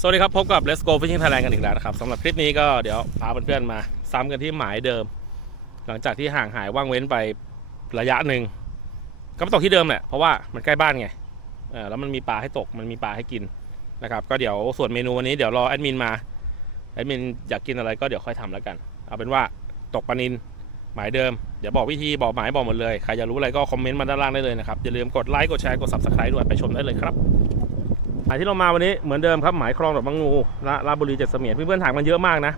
สวัสดีครับ พบกับ Let's Go Fishing Thailand กันอีกแล้วนะครับสำหรับคลิปนี้ก็เดี๋ยวพาเพื่อนๆมา ซ้ำกันที่หมายเดิม หลังจากที่ห่างหายว่างเว้นไประยะหนึ่งก็มาตกที่เดิมแหละเพราะว่ามันใกล้บ้านไงเออแล้วมันมีปลาให้ตกมันมีปลาให้กินนะครับ ก็เดี๋ยวส่วนเมนูวันนี้เดี๋ยวรอแอดมินมาแอดมินอยากกินอะไรก็เดี๋ยวค่อยทำแล้วกัน เอาเป็นว่าตกปลานินหมายเดิมเดี๋ยวบอกวิธีบอกหมายบอกหมดเลยใครอยากรู้อะไรก็คอมเมนต์มาด้านล่างได้เลยนะครับอย่าลืมกดไลค์กดแชร์กด subscribe ด้วยไปชมได้เลยครับ หมายที่เรามาวันนี้เหมือนเดิมครับหมายคลองดอกบางงูละราบุรีเจ็ดเสมียนเพื่อนๆถามกันเยอะมากนะ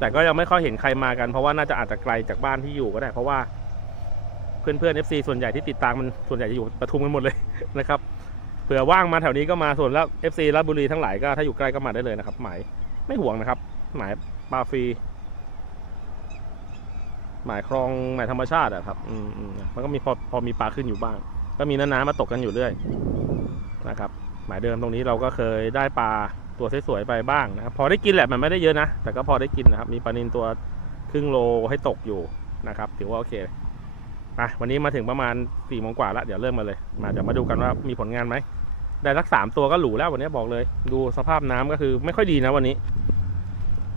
แต่ก็ยังไม่ค่อยเห็นใครมากันเพราะว่าน่าจะอาจจะไกลจากบ้านที่อยู่ก็ได้ เพราะว่าเพื่อนๆ FC ส่วนใหญ่ที่ติดตามมันส่วนใหญ่จะอยู่ปทุมกันหมดเลยนะครับเผื่อว่างมาแถวนี้ก็มาส่วนแล้ว FC ราบุรีทั้งหลายก็ถ้าอยู่ใกล้ก็มาได้เลยนะครับ หมายไม่ห่วงนะครับ หมายปลาฟรีหมายคลองหมายธรรมชาติอะครับอืมมันก็มีพอพอมีปลาขึ้นอยู่บ้าง ก็มีน้ำๆมาตกกันอยู่เรื่อยนะครับ หมายเดิมตรงนี้เราก็เคยได้ปลาตัวสวยๆไปบ้างนะครับ พอได้กินแหละมันไม่ได้เยอะนะ แต่ก็พอได้กินนะครับ มีปลานินตัวครึ่งโลให้ตกอยู่นะครับ ถือว่าโอเคอะวันนี้มาถึงประมาณ4ี่โมงกว่าแล้วเดี๋ยวเริ่มมาเลย มาเดี๋ยวมาดูกันว่ามีผลงานไหมได้สักสามตัวก็หรูแล้ววันนี้บอกเลย ดูสภาพน้ำก็คือไม่ค่อยดีนะวันนี้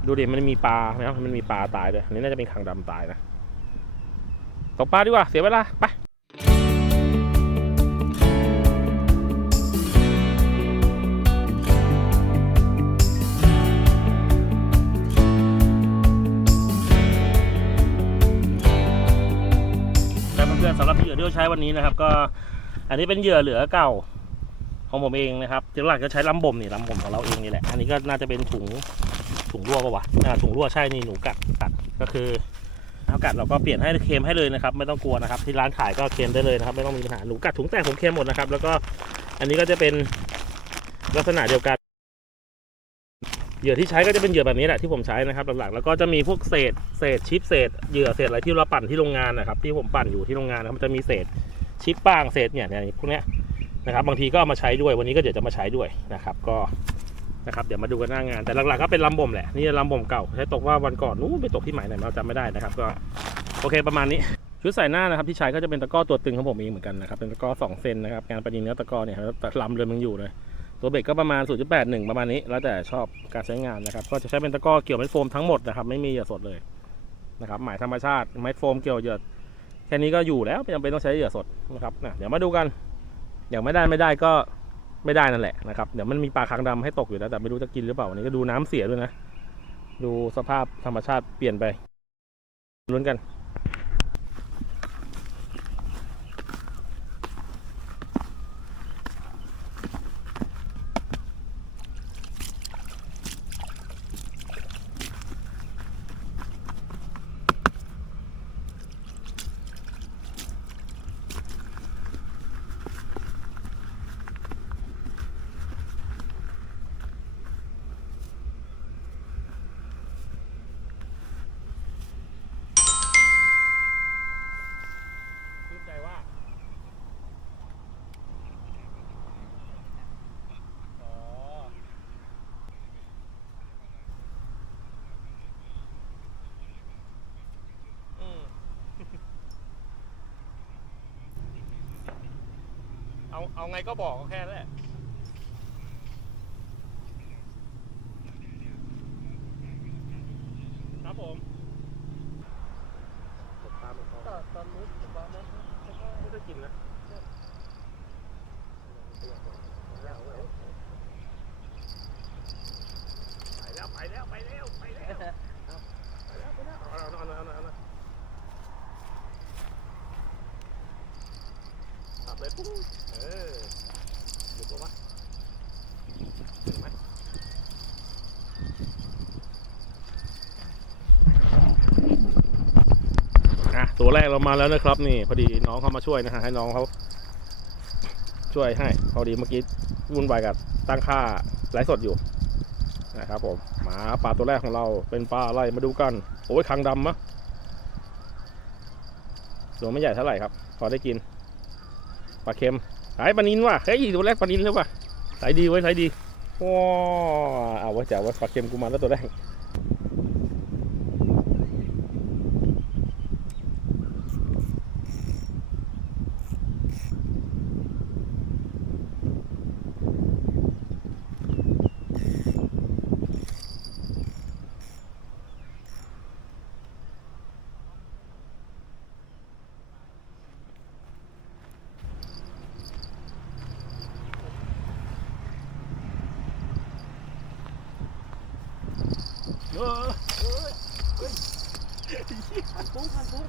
ดูดิมันมีปลาไหมครับมันมีปลาตายด้วยอันนี้น่าจะเป็นขังดำตายนะตกปลาดีกว่าเสียเวลาไป อนๆสำหรับเหยื่อที่เราใช้วันนี้นะครับ ก็อันนี้เป็นเหยื่อเหลือเก่าของผมเองนะครับหลักจะใช้ลำบ่มนี่ลำบ่มของเราเองนี่แหละ อันนี้ก็น่าจะเป็นถุงถุงรั่วปะวะอ่าถุงรั่วใช่นี่หนูกัดกัดก็คือถ้ากัดเราก็เปลี่ยนให้เค็มให้เลยนะครับ ไม่ต้องกลัวนะครับ ที่ร้านขายก็เค็มได้เลยนะครับ ไม่ต้องมีปัญหาหนูกัดถุงแตกผมเค็มหมดนะครับ แล้วก็อันนี้ก็จะเป็นลักษณะเดียวกัน เหยื่อที่ใช้ก็จะเป็นเหยื่อแบบนี้แหละที่ผมใช้นะครับหลักๆแล้วก็จะมีพวกเศษเศษชิปเศษเหยื่อเศษอะไรที่เราปั่นที่โรงงานนะครับที่ผมปั่นอยู่ที่โรงงานนะครับมันจะมีเศษชิปบ้างเศษเนี่ยเนี่ยพวกเนี้ยนะครับบางทีก็เอามาใช้ด้วยวันนี้ก็เดี๋ยวจะมาใช้ด้วยนะครับก็นะครับเดี๋ยวมาดูกันหน้างานแต่หลักๆก็เป็นลำบ่มแหละนี่ลำบ่มเก่าใช้ตกว่าวันก่อนนู้นไปตกที่ไหนไหนเราจำไม่ได้นะครับก็โอเคประมาณนี้ชุดใส่หน้านะครับที่ใช้ก็จะเป็นตะกร้อตัวตึงของผมเองเหมือนกันนะครับเป็นตะกร้อสองเซนนะครับงานประดิษฐ์เนื้อตะกร้อเนี่ยครับแต่ลำเรือมันอยู่เลย ตัวเบรกก็ประมาณ 0.81 ประมาณนี้ แล้วแต่ชอบการใช้งานนะครับ ก็จะใช้เป็นตะก้อเกี่ยวไม้โฟมทั้งหมดนะครับ ไม่มีเหยื่อสดเลยนะครับ หมายธรรมชาติไม้โฟมเกี่ยวเหยื่อแค่นี้ก็อยู่แล้วไม่จำเป็นต้องใช้เหยื่อสดนะครับนะเดี๋ยวมาดูกันอย่างไม่ได้ไม่ได้ก็ไม่ได้นั่นแหละนะครับ เดี๋ยวมันมีปลาคางดำให้ตกอยู่แล้วแต่ไม่รู้จะกินหรือเปล่าวันนี้ก็ดูน้ำเสียด้วยนะ ดูสภาพธรรมชาติเปลี่ยนไปลุ้นกันใจว่า อ๋อ อืม เอาเอาไงก็บอกก็แค่นั้นแหละครับผมตามเขาตอนนู้นบางนั้นไม่ได้กินนะไปแล้วไปแล้วไปแล้วไปแล้วไปแล้วไปแล้วเอาเอาเอาเอาเอาเอาตับเลยปุ๊บเออหยุดปะวะเห็นไหมอะ ตัวแรกเรามาแล้วนะครับ นี่พอดีน้องเขามาช่วยนะฮะให้น้องเขาช่วยให้พอดีเมื่อกี้วุ่นวายกับตั้งค่าไลฟ์สดอยู่นะครับผมหมาปลาตัวแรกของเราเป็นปลาอะไรมาดูกัน โอ้ยคางดำมะตัวไม่ใหญ่เท่าไหร่ครับ พอได้กินปลาเค็มไอ้ปลานินว่ะเฮ้ยตัวแรกปลานินเลยว่ะสายดีไว้ยสายดีว้าเอาไว้แจ๋วไว้ปลาเค็มกูมาแล้วตัวแรก เออ พันฟุ้งพันฟุ้ง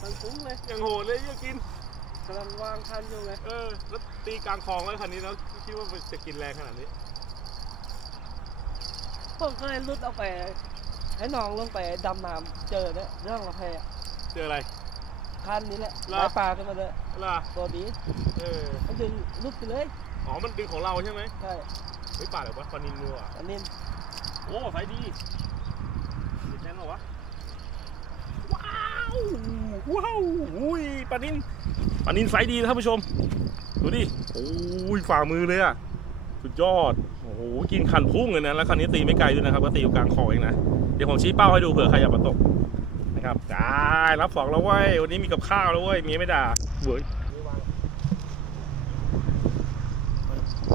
พันฟุ้งเลย ยังโหดเลยยังกิน กำลังวางคันอยู่เลยเออ แล้วตีกลางคลองแล้วคันนี้แล้วคิดว่ามันจะกินแรงขนาดนี้ ผมก็เลยรุดเอาไป ให้น้องลงไปดำน้ำเจอเนี่ยเรื่องละแพเจออะไร คันนี้แหละเหรอไล่ปลาขึ้นมาเลยล่ะตัวนี้เออ มันดึงรุดไปเลยอ๋อ มันดึงของเราใช่ไหมใช่เฮ้ยป่าอะไรวะปลานินนัวอันนี้โอ้ไซส์ดีมีแทนเหรอวะ ว้าว ว้าวอุ้ยปลานินปลานินไซส์ดีนะท่านผู้ชม ดูดิโอ้ยฝ่ามือเลยอะสุดยอดโอ้โหกินคันพุ่งเลยนะแล้วคันนี้ตีไม่ไกลด้วยนะครับก็ตีอยู่กลางคอเองนะเดี๋ยวผมชี้เป้าให้ดูเผื่อใครอยากมาตกนะครับได้รับสองแล้วเว้ยวันนี้มีกับข้าวแล้วเว้ยมีไม่ด่าเว้ย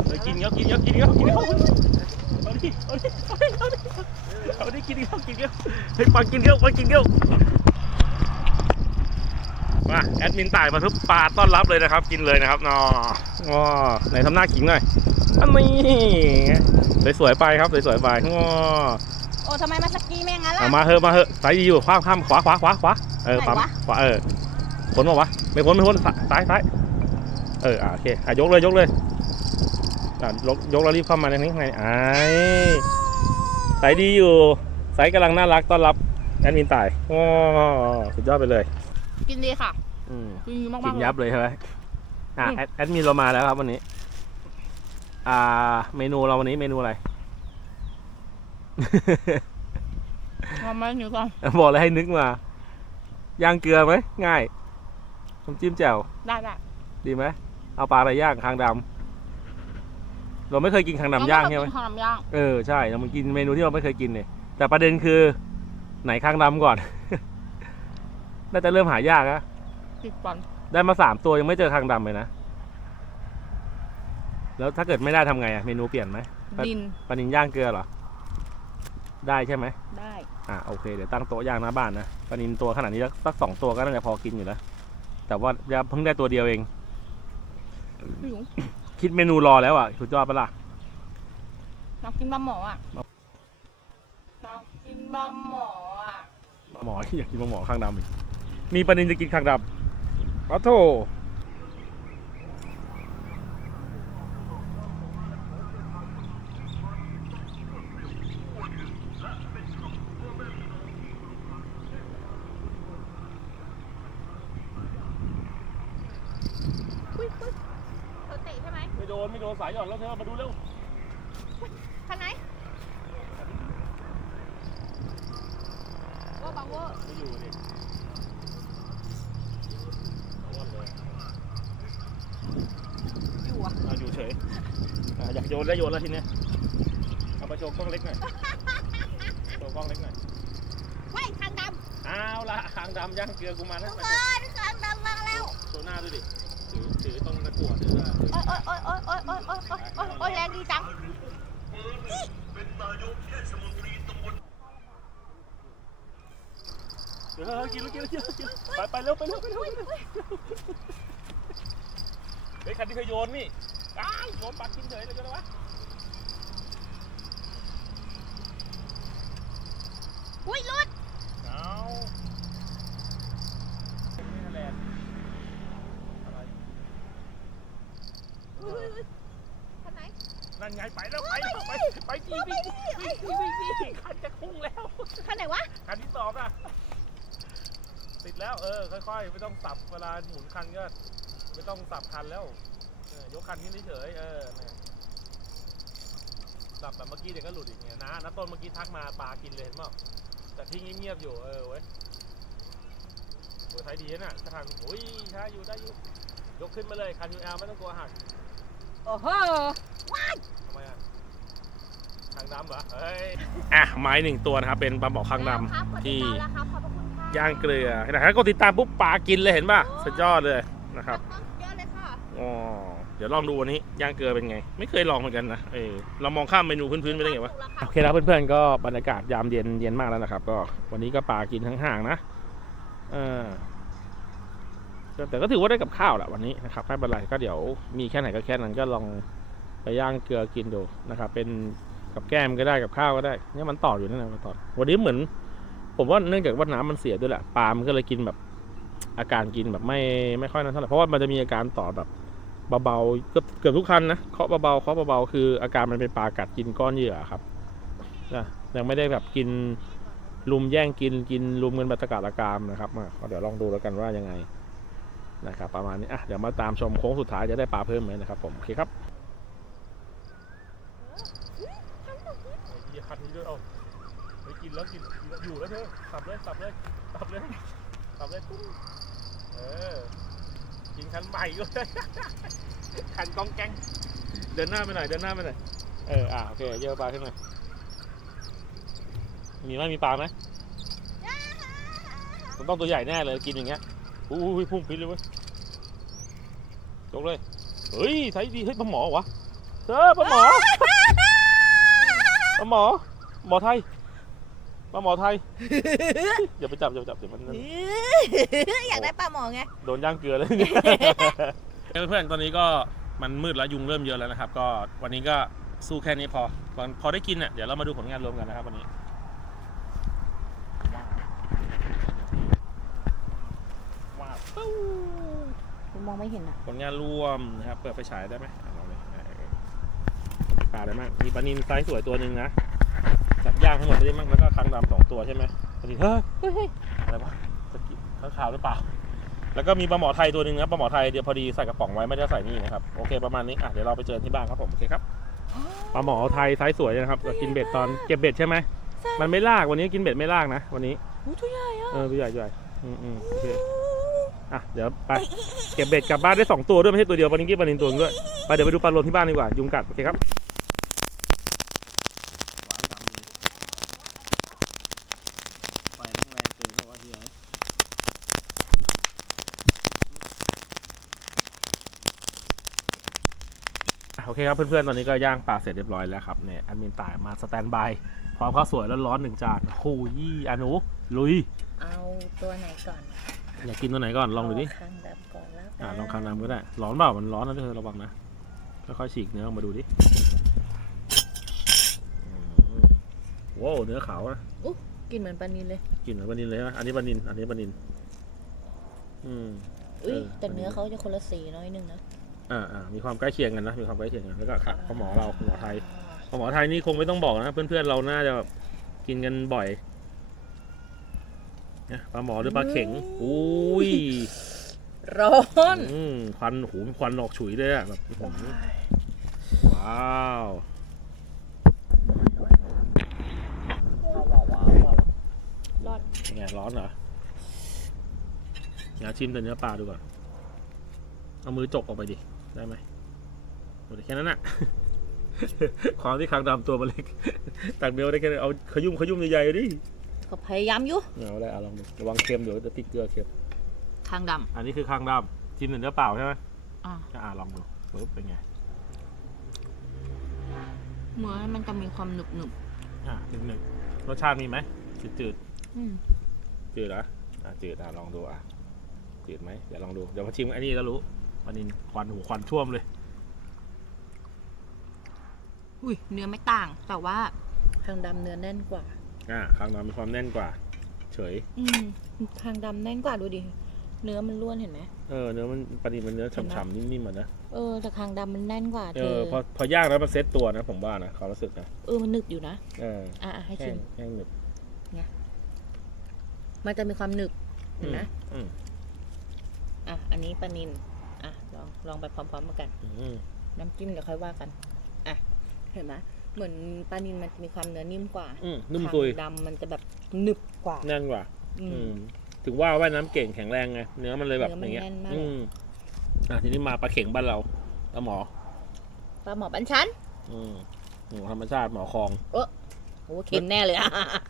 เฮ้ยกินเยอะกินเยอะกินเยอะกินเยอะเอาดิเอาดิเอาดิเอาดิเอาดิกินเยอะกินเยอะเฮ้ยปลากินเยอะปลากินเยอะ มาแอดมินต่ายมาทุบปลาต้อนรับเลยนะครับ กินเลยนะครับนออ๋อไหนทำหน้าขิงหน่อยอันนี้สวยๆไปครับสวยๆไปง้อโอ้ทำไมมาสกีแม่งงั้นล่ะเอามาเถอะมาเถอะสายดีอยู่ขวาข้ามขวาขวาขวาขวาเออไหนขวาวะขวาเออพ้นบอกวะไม่พ้นไม่พ้นซ้ายซ้ายเอออะโอเคอะยกเลยยกเลยอะยกยกแล้วรีบเข้ามาในนี้ไงไอ้สายดีอยู่สายกำลังน่ารักต้อนรับแอดมินต่ายว้าวสุดยอดไปเลย กินดีค่ะอืมกินดีมากกินๆยับเลยใช่ไหมอะอืมแอดแอดมินเรามาแล้วครับวันนี้ อ่า เมนูเราวันนี้เมนูอะไรทำไมหนูก่อนบอกเลยให้นึกมาย่างเกลือไหมง่ายน้ำจิ้มแจ่วได้ได้ดีไหมเอาปลาอะไรย่างคางดำเราไม่เคยกินคางดำย่างใช่ไหมข้าวดำย่างเออใช่เรามากินเมนูที่เราไม่เคยกินเนี่ยแต่ประเด็นคือ ไหนคางดำก่อน น่าจะเริ่มหายากนะติดปันได้มาสามตัวยังไม่เจอคางดำเลยนะ แล้วถ้าเกิดไม่ได้ทำไงอะเมนูเปลี่ยนไหมดินปลานินย่างเกลือเหรอ ได้ใช่ไหม ได้อะโอเคเดี๋ยวตั้งโต๊ะย่างหน้าบ้านนะปลานินตัวขนาดนี้สักสองตัวก็น่าจะพอกินอยู่แล้วแต่ว่าจะเพิ่งได้ตัวเดียวเองพี่หนูคิดเมนูรอแล้วอะสุดยอดปะล่ะน้ำกินบะหมออะน้ำกินบะหมออะหมอ อยากกินหมอข้างดำอีก มีปลานินจะกินข้างดำอ้าวโถอุ้ยอุ้ยเธอเตะใช่ไหมไม่โดน ไม่โดน สายหย่อนแล้วเธอ มาดูเร็ว คันไหนว่าบังเวอร์ ไม่อยู่ดิอ้วนเลย อยู่อะ อะอยู่เฉยอะอยากโยนแล้วโยนแล้วทีเนี้ยเอาไปโชว์กล้องเล็กหน่อยโชว์กล้องเล็กหน่อย เว้ยคางด เอาละคางดำย่างเก ลือกูมาำแล้วทุกไปคนคางดำมากแล้วโชว์หน้าด้วยดิถือถือตรงตะกั่วถือว่าถือโอ๊ยโอ๊ยโอ๊ยโอ๊ยโอ๊ยโอ๊ยโอ๊ยโอ๊ยโอ๊ยแรงดีจังเดี๋ยวกินแล้วกินแล้วกินแล้วกินไปไปเร็วไปเร็วไปเร็วไปเร็วเฮ้ยคันที่เคยโยนนี่อ้ายโยนปากกินเฉยเลยโยนอะไรวะอุ้ยลุด เอานี่แหละอะไร อุ้ยอุ้ยอุ้ยคันไหน นั่นไงไปแล้วไปแล้วไป ไปจีไปจีไปจีไปจีคันจะพุ่งแล้ว คันไหนวะ คันที่สองอะ ติดแล้วเออ ค่อยๆ ไม่ต้องสับเวลาหมุนคันก็ไม่ต้องสับคันแล้วเออยกคันขึ้นเฉยเออสับแบบเมื่อกี้เดี๋ยวก็หลุดอีกเนี่ยนะนะต้นเมื่อกี้ทักมาปลากินเลยเห็นเปล่าแต่ที่เงียบๆอยู่เออเว้ยโหไทยดีนะถ้าทางอุ้ยใช่อยู่ได้อยู่ยกขึ้นมาเลยคันยูเอลไม่ต้องกลัวหักโอ้โหทำไมอะคางดำเหรอ เฮ้ย อะไม้หนึ่งตัวนะครับ เป็นปลาหมอคางดำที่แล้วครับขอบพระคุณค่ะย่างเกลือนะฮะกดติดตามปุ๊บปลากินเลยเห็นป่ะสุดยอดเลยนะครับเยอะเลยค่ะอ๋อเดี๋ยวลองดูวันนี้ย่างเกลือเป็นไง ไม่เคยลองเหมือนกันนะเออเรามองข้ามเมนูพื้นๆไปได้ไงวะโอเคแล้วเพื่อนๆก็บรรยากาศยามเย็นเย็นมากแล้วนะครับ ก็วันนี้ก็ปลากินทั้งห่างๆนะเออก็แต่ก็ถือว่าได้กับข้าวแหละวันนี้นะครับไม่เป็นไรก็เดี๋ยวมีแค่ไหนก็แค่นั้นก็ลองไปย่างเกลือกินดูนะครับ เป็น กับแก้มก็ได้กับข้าวก็ได้เนี่ยมันต่ออยู่นั่นแหละมันต่อวันนี้เหมือน ผมว่าเนื่องจากว่าน้ำมันเสียด้วยแหละปลามันก็เลยกินแบบ อาการกินแบบไม่ไม่ค่อยนั้นเท่าไหร่เพราะว่ามันจะมีอาการต่อแบบเบาๆเกือบเกือบทุกคันนะเคาะเบาๆเคาะเบาๆคืออาการมันเป็นปลากัดกินก้อนเหยื่อครับนะยังไม่ได้แบบกินลุมแย่งกินกินลุมกันแบบตะกาตะกามนะครับมาเดี๋ยวลองดูแล้วกันว่ายังไงนะครับประมาณนี้อะเดี๋ยวมาตามชมโค้งสุดท้ายจะได้ปลาเพิ่มไหมนะครับผมโอเคครับคันนี้ด้วยเอาไปกิน แล้วกินอยู่แล้วเธอสับเลยสับเลยสับเลยสับเลยเออกินคันใหม่ก็ได้คันกองแกงเดินหน้าไปหน่อยเดินหน้าไปหน่อยเอออะโอเคเยอะปลาขึ้นมามีไหมมีปลาไหมมันต้องตัวใหญ่แน่เลยกินอย่างเงี้ยอุ้ยพุ่งพิษเลยเว้ยยกเลยเฮ้ยไทยดีเฮ้ยปลาหมอวะเธอปลาหมอปลาหมอหมอไทย ปลาหมอไทย อย่าไปจับอย่าไปจับเดี๋ยวมันอยากได้ปลาหมอไง โดนย่างเกลือเลย เพื่อนๆ ตอนนี้ก็มันมืดแล้วยุงเริ่มเยอะแล้วนะครับ ก็วันนี้ก็สู้แค่นี้พอตอนพอได้กินเนี่ยเดี๋ยวเรามาดูผลงานรวมกันนะครับวันนี้ว้าวปู๊มองไม่เห็นอะ ผลงานรวมนะครับ เปิดไฟฉายได้ไหมอะลองเลยเออปลาอะไรบ้างมีปลานินไซส์สวยตัวหนึ่งนะ จับย่างทั้งหมดได้มั้งแล้วก็คางดำสองตัวใช่ไหมปลานินเฮ้ยเฮ้ยอะไรวะสกิข้างขาวหรือเปล่า แล้วก็มีปลาหมอไทยตัวหนึ่งนะปลาหมอไทยเดี๋ยวพอดีใส่กระป๋องไว้ไม่ได้ใส่นี่นะครับโอเคประมาณนี้อะเดี๋ยวเราไปเจอที่บ้านครับผมโอเคครับปลาหมอไทยไซส์สวยนะครับเรากินเบ็ดตอนเก็บเบ็ดใช่ไหมมันไม่ลากวันนี้กินเบ็ดไม่ลากนะ วันนี้หูตัวใหญ่อะเออตัวใหญ่ตัวใหญ่อืมอืมโอเคอะเดี๋ยวไปเก็บเบ็ดกลับบ้านได้สองตัวด้วยไม่ใช่ตัวเดียวปลานิงกี้ปลานินตัวหนึงด้วยไปเดี๋ยวไปดูปลารวมที่บ้านดีกว่ายุงกัดโอเคครับ ไปแรงเกินเพราะว่าเฮีย โอเคครับเพื่อนๆ ตอนนี้ก็ย่างปลาเสร็จเรียบร้อยแล้วครับเนี่ยแอดมินตายมาสแตนบายพร้อมข้าวสวยร้อนๆหนึ่งจานโอ้ยอานุลุย เอาตัวไหนก่อนอยากกินตัวไหนก่อนลองดูดิข้างแบบก่อนแล้วกันอ่าลองคางน้ำก็ได้ ร้อนเปล่ามันร้อนนะเธอระวังนะค่อยๆฉีกเนื้อออกมาดูดิอืมว้าวเนื้อขาวนะกินเหมือนปลานินเลยกลินเหมือนปลานินเลยนะอันนี้ปลานินอันนี้ปลานินอืมอุ้ยเออแต่เนื้อเขาจะคนละสีน้อยนึงนะ อ่าอ่ามีความใกล้เคียงกันนะ มีความใกล้เคียงกัน แล้วก็ค่ะปลาหมอเราปลาหมอไทยปลาหมอไทยนี่คงไม่ต้องบอกนะ เพื่อนๆเราน่าจะแบบกินกันบ่อยเนี่ยปลาหมอหรือปลาเข็งอุ้ยร้อนอืมควันหูควันออกฉุยเลยอะแบบอื้อหือว้าวร้อนเป็นไงร้อนเหรออยากชิมแต่เนื้อปลาดูก่อน เอามือจกออกไปดิ ได้ไหมโอ้ยแค่นั้นน่ะความที่คางดำตัวมันเล็กตักเนื้อได้แค่นั้นเอาขยุ่มขยุ่มใหญ่ๆดิเขาพยายามอยู่เอาได้เอาลองดูระวังเค็มเดี๋ยวจะติดเกลือเค็มข้างดอันนี้คือคางดำชิมแต่เนื้อเปล่าใช่ไหมำอะอ่าลองดูปึ๊บเป็นไงเนื้อมันจะมีความหนึบหนึบอ่าหนึ่งหนึ่งรสชาติมีไหมจืดจืดๆอืมๆจืดเหรออ่าจืดอะลองดูอะจืดไหมเดี๋ยวลองดูเดี๋ยวมาชิมอันนี้ก็รู้ วันนี้ควันหูควันท่วมเลย อุ้ยเนื้อไม่ต่าง แต่ว่าข้างดำเนื้อแน่นกว่า อ่าคางดำมีความแน่นกว่า เฉย อืมข้างดำแน่นกว่าดูดิ เนื้อมันร่วนเห็นไหม เออเนื้อมันปลาดิบมันเนื้อเห็นไหมฉ่ำๆนิ่มๆเหมือนนะ เออแต่ข้างดำมันแน่นกว่าเอเธออพอพอย่างแล้วมันเซ็ตตัวนะผมว่านะความรู้สึกนะเออมันหนึบอยู่นะเอออะอะให้แห้ชิงมแห้งหนึบมันจะมีความหนึบเห็นไหมอืม อะอันนี้ปลานินอะ ลองลองไปพร้อมๆกัน อืมน้ำจิ้มเดี๋ยวค่อยว่ากัน อะ เห็นไหมเหมือนปลานินมันจะมีความเนื้อนิ่มกว่าอืมนุ่มคางซุยดำมันจะแบบหนึบกว่า แน่นกว่า อือืมมถึงว่าว่ายน้ำเก่งแข็งแรงไง เนื้อมันเลยแบบเนื้ออมันย่างเงี้ยแน่นมาก อืมอะทีนี้มาปลาเข็งบ้านเราปลาหมอ ปลาหมอบันชันอืมหมูธรรมชาติหมอคลอง โอ้เค็มแน่เลยอะ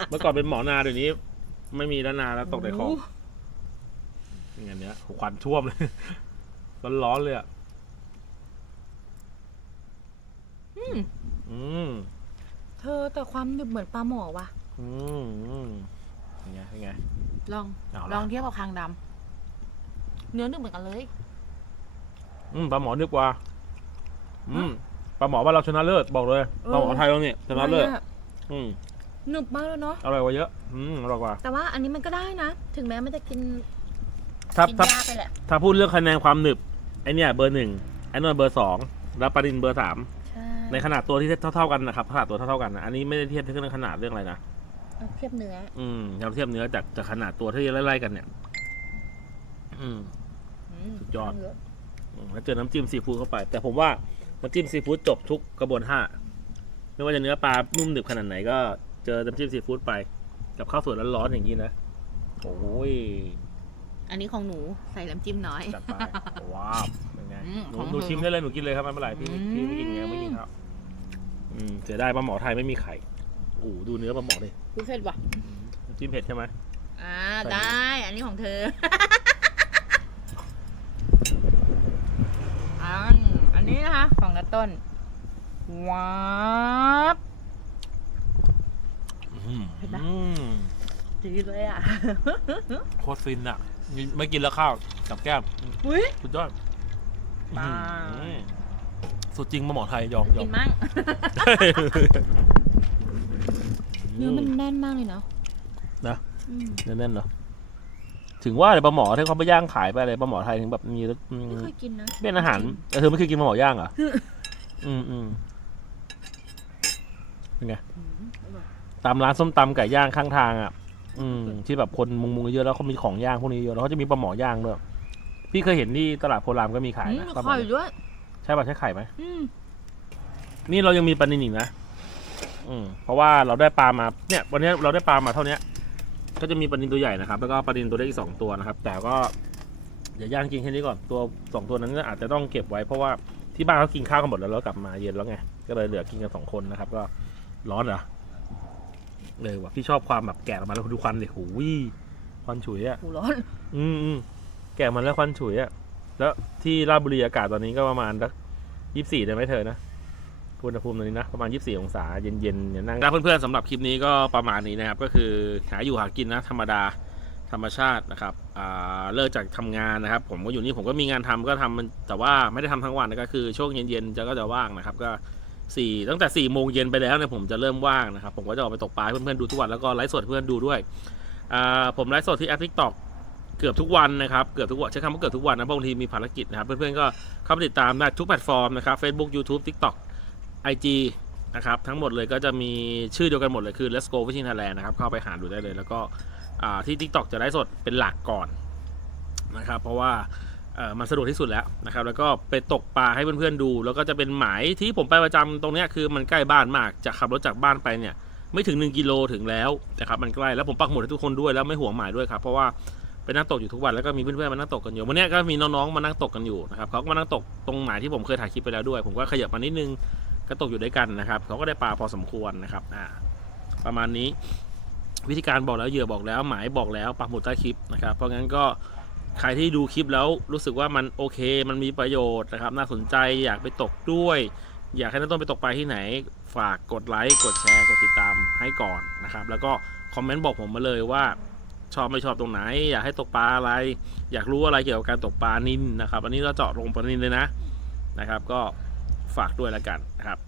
เมื่อก่อนเป็นหมอนาเดี๋ยวนี้ ไม่มีแล้วนาแล้วตกในคลองโอย่างเงี้ยโหควันท่วมเลย ร้อนๆเลยอะ อืมอืม เธอแต่ความหนึบเหมือนปลาหมอว่ะ อืมอืมยังไงยังไง ลองเอาละลองเทียบกับคางดำเนื้อหนึบเหมือนกันเลย อืมปลาหมอนึกว่า อืมปลาหมอบ้านเราชนะเลิศบอกเลยเออ ปลาหมอไทยเราเนี่ยชนะเลิศไม่อะอืมหนึบมากเลยเนาะอร่อยกว่าเยอะ อืมอร่อยกว่า แต่ว่าอันนี้มันก็ได้นะ ถึงแม้มันจะกินถ้ากินถ้ายากไปแหละ ถ้าพูดเรื่องคะแนนความหนึบ ไอเนี่ยเบอร์หนึ่งไอ้นนเบอร์สองแล้วปลาดินเบอร์สามใช่ในขนาดตัวที่เท่าๆกันนะครับขนาดตัวเท่าๆกันนะอันนี้ไม่ได้เทียบเรื่องขนาดเรื่องอะไรนะเอาเทียบเนื้ออืมเราเทียบเนื้อจากจากขนาดตัวที่ไล่ๆกันเนี่ย อืม มสุดยอด เนื้อืมแล้วเจอน้ำจิ้มซีฟู้ดเข้าไป แต่ผมว่าน้ำจิ้มซีฟู้ดจบทุกกระบวนท่าไม่ว่าจะเนื้อปลานุ่มหนึบขนาดไหนก็เจอน้ำจิ้มซีฟู้ดไป กับข้าวสวยร้อนๆอย่างนี้นะโอ้ย อันนี้ของหนูใส่น้ำจิ้มน้อย จัดไป ว้าวเป็นไงอืมหนูของหนูเธอชิมได้เลยหนูกินเลยครับไม่เป็นไรพี่อืม พี่ไม่กินไงไม่กินครับอืมเสียดายปลาหมอไทยไม่มีไข่โอ้โหดูเนื้อปลาหมอดิพูดเผ็ดว่ะน้ำจิ้มเผ็ดใช่ไหม อ่าใส่ ได้ อันนี้ของเธอ อันอันนี้นะคะ ของนัตต้นว้าบอืมเผ็ดปะ อืมดีเลยอะ โคตรฟินอะ ไม่กินแล้วข้าวกับแก้มอุ้ยสุดยอดปลาอืมสุดจริงมาหมอไทยยอมยอกิมนมั่งเนื้อมันแน่นมากเลยเนาะนะ อืมแน่นๆเนาะถึงว่าเลยปลาหมอที่เขาไปย่างขายไปอะไรปลาหมอไทยถึงแบบมีรสอืมไม่เคยกินนะเป็นอาหารแต่เธอไม่เคยกินปลาหมอย่างเหรออืมอืมเป็นไง อืมอร่อยตามร้านส้มตำไก่ย่างข้างทางอะ อืมที่แบบคนมุงๆเยอะแล้วเขามีของย่างพวกนี้เยอะแล้วเขาจะมีปลาหมอย่างด้วยพี่เคยเห็นที่ตลาดโพลามก็มีขายอืมนะมีปลาหมไข่อด้วยใช่ป่ะใช่ไข่ไหมอืมนี่เรายังมีปลานินอีกนะอืมเพราะว่าเราได้ปลามาเนี่ย วันนี้เราได้ปลามาเท่าเนี้ย ก็จะมีปลานินตัวใหญ่นะครับ แล้วก็ปลานินตัวเล็กอีกสองตัวนะครับ แต่ก็เดี๋ยวย่างกินแค่นี้ก่อนตัวสองตัวนั้นก็อาจจะต้องเก็บไว้เพราะว่าที่บ้านเขากินข้าวกันหมดแล้วแล้วกลับมาเย็นแล้วไงก็เลยเหลือกินกันสองคนนะครับ ก็ร้อนเหรอ เลยว่ะพี่ชอบความแบบแกะออกมาแล้วดูควันเลยหูยควันฉุยอะหูร้อน อืมอืมแกะมันแล้วควันฉุยอะแล้วที่ราชบุรีอากาศตอนนี้ก็ประมาณสักยี่สี่ได้ไหมเธอนะอุณหภูมิตอนนี้นะประมาณยี่สี่องศาเย็นๆเนี่ยนั่งเพื่อนๆสำหรับคลิปนี้ก็ประมาณนี้นะครับ ก็คือหาอยู่หากินนะ ธรรมดาธรรมชาตินะครับอ่าเลิกจากทำงานนะครับ ผมก็อยู่นี่ผมก็มีงานทำก็ทำมันแต่ว่าไม่ได้ทำทั้งวันนะก็คือช่วงเย็นๆจะก็จะว่างนะครับ ก็ สี่ตั้งแต่สี่โมงเย็นไปแล้วเนี่ยผมจะเริ่มว่างนะครับ ผมก็จะออกไปตกปลาเพื่อนๆดูทุกวันแล้วก็ไลฟ์สดเพื่อนดูด้วยอ่าผมไลฟ์สดที่แอปทิกตอกเกือบทุกวันนะครับเกือบทุกวันใช้คำว่าเกือบทุกวันนะบางทีมีภารกิจนะครับ เพื่อนๆก็เข้าไปติดตามได้ทุกแพลตฟอร์มนะครับ Facebook YouTube TikTok IG นะครับทั้งหมดเลยก็จะมีชื่อเดียวกันหมดเลยคือ Let's Go Fishing Thailand นะครับเข้าไปหาดูได้เลย แล้วก็ที่ TikTok จะได้สดเป็นหลักก่อนนะครับเพราะว่า มันสะดวกที่สุดแล้วนะครับ แล้วก็ไปตกปลาให้เพื่อนๆดู แล้วก็จะเป็นหมายที่ผมไปประจำตรงเนี้ยคือมันใกล้บ้านมากจะขับรถจากบ้านไปเนี่ยไม่ถึง 1 กิโลถึงแล้วนะครับมันใกล้แล้วผมปักหมุดให้ทุกคนด้วยแล้วไม่ห่วงหมายด้วยครับเพราะว่าไปนั่งตกอยู่ทุกวันแล้วก็มีเพื่อนๆมานั่งตกกันอยู่วันนี้ก็มีน้องๆมานั่งตกกันอยู่นะครับเขาก็มานั่งตกตรงหมายที่ผมเคยถ่ายคลิปไปแล้วด้วย ผมก็ขยับมานิดนึงก็ตกอยู่ด้วยกันนะครับเขาก็ได้ปลาพอสมควรนะครับอ่าประมาณนี้วิธีการบอกแล้วเหยื่อบอกแล้ว หมายบอกแล้วปักหมุดใต้คลิปนะครับเพราะงั้นก็ ใครที่ดูคลิปแล้วรู้สึกว่ามันโอเค มันมีประโยชน์นะครับ น่าสนใจอยากไปตกด้วย อยากให้น้าต้นไปตกปลาที่ไหน ฝากกดไลค์กดแชร์กดติดตามให้ก่อนนะครับ แล้วก็คอมเมนต์บอกผมมาเลยว่าชอบไม่ชอบตรงไหน อยากให้ตกปลาอะไร อยากรู้อะไรเกี่ยวกับการตกปลานินนะครับ อันนี้เราเจาะลงปลานินเลยนะนะครับ ก็ฝากด้วยแล้วกันนะครับ